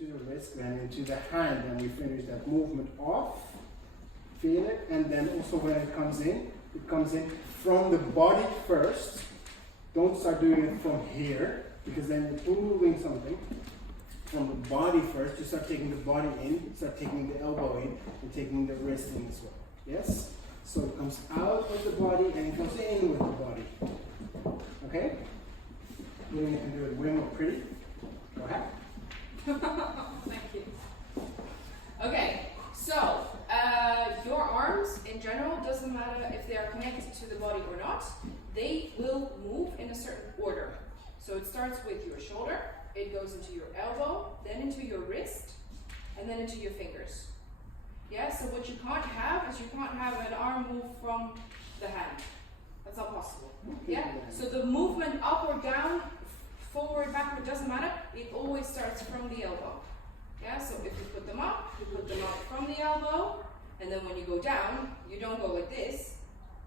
into the wrist, then into the hand, and we finish that movement off. Feel it, and then also when it comes in from the body first. Don't start doing it from here, because then you're moving something. From the body first, you start taking the body in, start taking the elbow in, and taking the wrist in as well. Yes? So it comes out with the body and it comes in with the body. Okay? You can do it way more pretty. Go ahead. Thank you. Okay, so your arms in general, doesn't matter if they are connected to the body or not, they will move in a certain order. So it starts with your shoulder, it goes into your elbow, then into your wrist, and then into your fingers. Yeah, so what you can't have is you can't have an arm move from the hand. That's not possible. Yeah, so the movement up or down, forward, backward, doesn't matter. It always starts from the elbow. Yeah, so if you put them up from the elbow, and then when you go down, you don't go like this.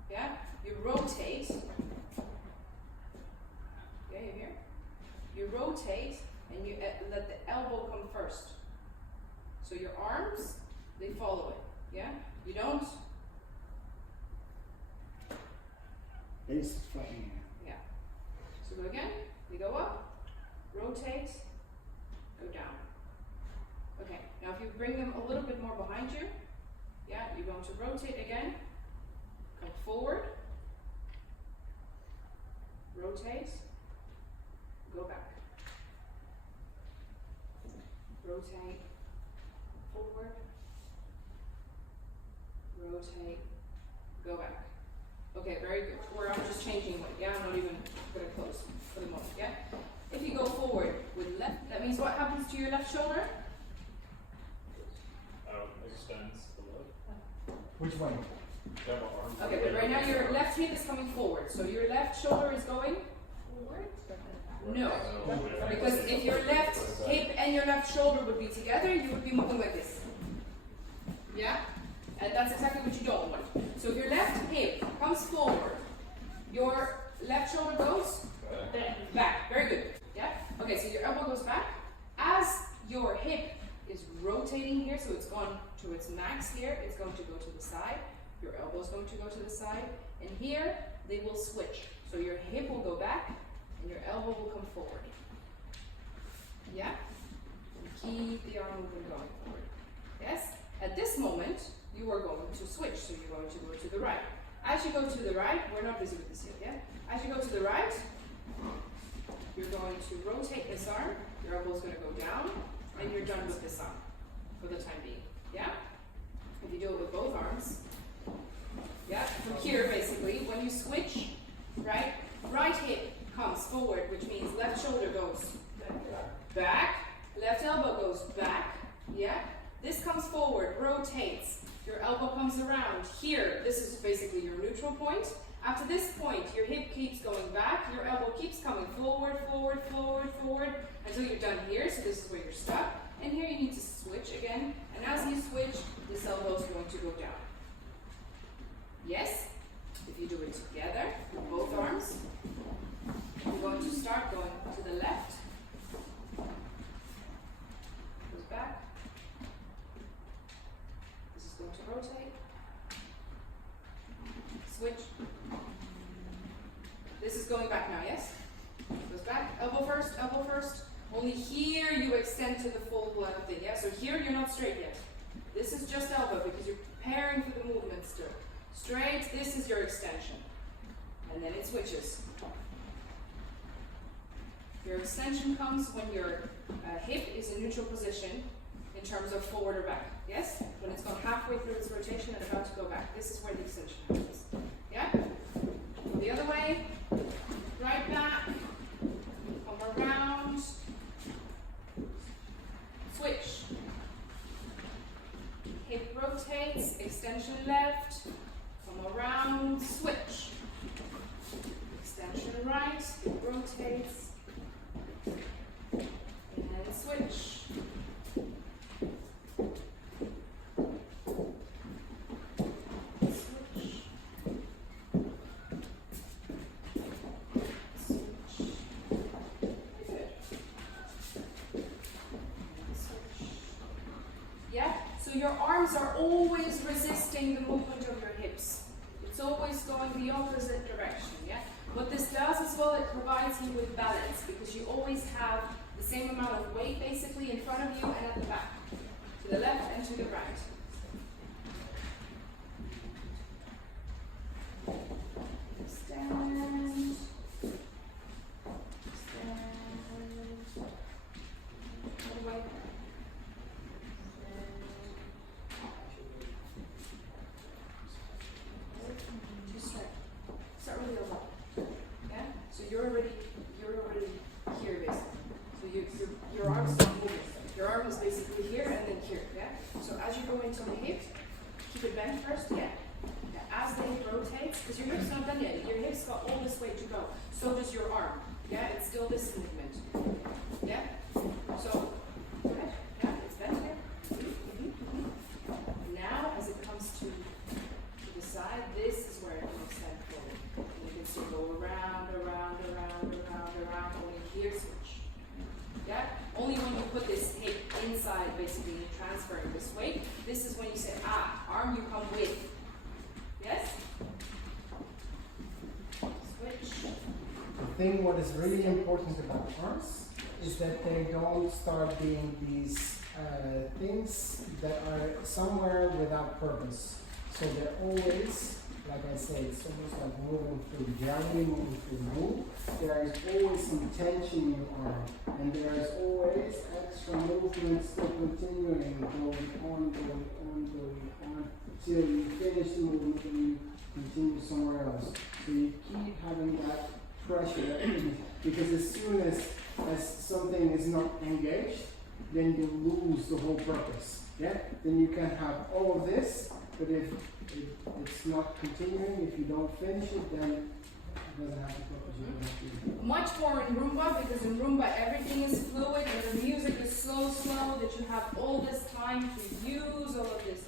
Yeah, you rotate. Yeah, you hear? You rotate and you let the elbow come first. So your arms, they follow it. Yeah, you don't. It's flapping. Yeah. So go again. You go up, rotate, go down. Okay. Now if you bring them a little bit more behind you, yeah, you're going to rotate again. Come forward. Rotate. Go back. Rotate. Forward. Rotate. Go back. Okay, very good. Or I'm just changing weight. Yeah, I'm not even going to close for the moment. Yeah. If you go forward with left, that means what happens to your left shoulder? Extends the leg. Which way? Okay, but right now your left hip is coming forward. So your left shoulder is going forward? No. Because if your left hip and your left shoulder would be together, you would be moving like this. Yeah? And that's exactly what you don't want. So if your left hip comes forward, your left shoulder goes back. Very good. Yeah? Okay, so your elbow goes back. As your hip is rotating here, so it's gone to its max here, it's going to go to the side. Your elbow is going to go to the side. And here, they will switch. So your hip will go back, and your elbow will come forward. Yeah? And keep the arm movement going forward. Yes? At this moment, you are going to switch. So you're going to go to the right. As you go to the right, we're not busy with this yet, yeah? As you go to the right, you're going to rotate this arm. Your elbow is going to go down, and you're done with this arm for the time being. Yeah? If you do it with both arms, yeah, from here basically, when you switch, right hip comes forward, which means left shoulder goes back, left elbow goes back, yeah? This comes forward, rotates, your elbow comes around. Here, this is basically your neutral point. After this point, your hip keeps going back, your elbow keeps coming forward, forward, forward, forward, until you're done here, so this is where you're stuck. And here you need to switch again, and as you switch, this elbow is going to go down. Yes? If you do it together, with both arms, you're going to start going to the left, goes back, this is going to rotate, switch, this is going back now, yes? Goes back, elbow first, only here you extend to the full blood thing, yeah? So here you're not straight yet. This is just elbow because you're preparing for the movement still. Straight, this is your extension. And then it switches. Your extension comes when your hip is in neutral position in terms of forward or back. Yes? When it's gone halfway through its rotation and about to go back. This is where the extension happens. Yeah? Go the other way. Right back. Come around. Switch. Hip rotates. Extension left. Come around. Switch. Extension right. Hip rotates. And then switch. Switch. So your arms are always resisting the movement of your hips. It's always going the opposite direction, yeah? What this does as well, it provides you with balance because you always have the same amount of weight basically in front of you and at the back. To the left and to the right. Stand. All the way. Just start really low. Yeah? So you're already here basically. So your arms don't move. Your arm is basically here and then here. Yeah? So as you go into the hip, keep it bent first. Yeah. As the hip rotates, because your hip's not done yet, your hip's got all this way to go. So does your arm. Yeah, it's still this movement. Yeah? So, go ahead. Yeah, it's bent here. Now, as it comes to the side, this is where it will stand forward. And you can still go around, only here switch. Yeah? Only when you put this hip inside, basically, transferring this weight, this is when you say, arm you come with. Yes? Switch. The thing what is really important about arms is that they don't start being these things that are somewhere without purpose. So they're always, like I say, it's almost like moving through jelly, moving through glue. There is always some tension in your arm, and there is always extra movement still continuing, going on, till you finish the movement and you continue somewhere else. So you keep having that pressure, because as soon as something is not engaged, then you lose the whole purpose. Yeah? Then you can have all of this, but if it's not continuing, if you don't finish it, then it doesn't have the purpose you want to do. Much more in Rumba, because in Rumba everything is fluid and the music is so slow that you have all this time to use all of this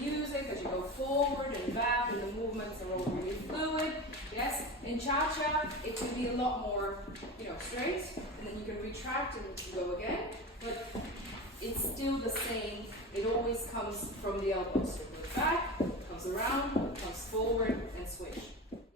music as you go forward and back, and the movements are all really fluid. Yes, in cha-cha it can be a lot more, straight, and then you can retract and you go again, but it's still the same. It always comes from the elbows. So it goes back, comes around, comes forward, and switch.